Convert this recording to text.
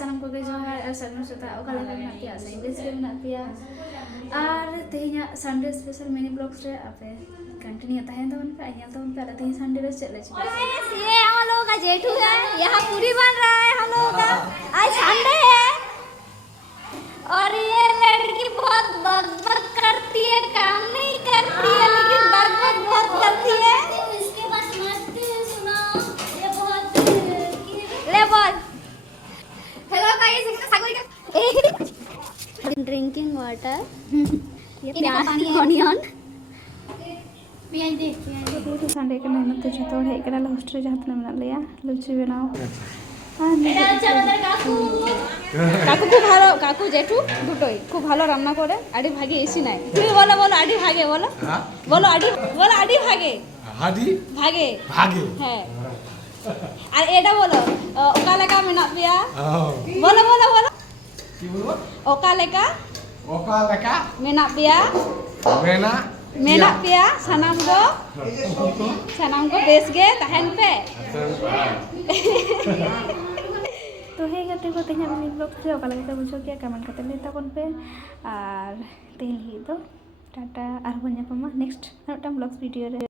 sanam ko ge johar ar sagun seta oka leka mena pia sa English ge mena pia ar tehnya Sunday special mini vlogs re ape continue ताहें तो उनका यहाँ तो उनका रहते हैं Sunday रोज चले चुके ये हम लोगों का जेठू है, यहाँ पूरी बन रहा है हम लोगों का। आज संडे है और ये लड़की बहुत बकबक करती है, काम नहीं करती है लेकिन बकबक बहुत करती है। इसके पास मस्ती है, सुनाओ ये बहुत ले बोल। हेलो गाइस, ड्रिंकिंग वाटर, ये पानी ऑनियन तो संडे के दिन तो जो है एक डाल हॉस्टल जाते हैं ना लिया लुची बनाओ কাকু খুব ভালো, কাকু জেঠু দুটোই খুব ভালো রান্না করে। আডি ভাগে এসি নাই, তুমি বলো বলো আডি ভাগে বলো, বলো আডি, বলো আডি ভাগে, আডি ভাগে ভাগে, হ্যাঁ। আর এটা বলো ওকা লেকা মেনা পিয়া, বলো বলো বলো কি বলবো, ওকা লেকা মেনা পিয়া sanam ko bes ge tahan pe। तो है करते को तेज मिनी ब्लॉग से ओका लगे बुझो क्या कमेंट करते ले तक पे और तेल ही तो टाटा और बन जापमा नेक्स्ट ब्लॉग्स वीडियो रे।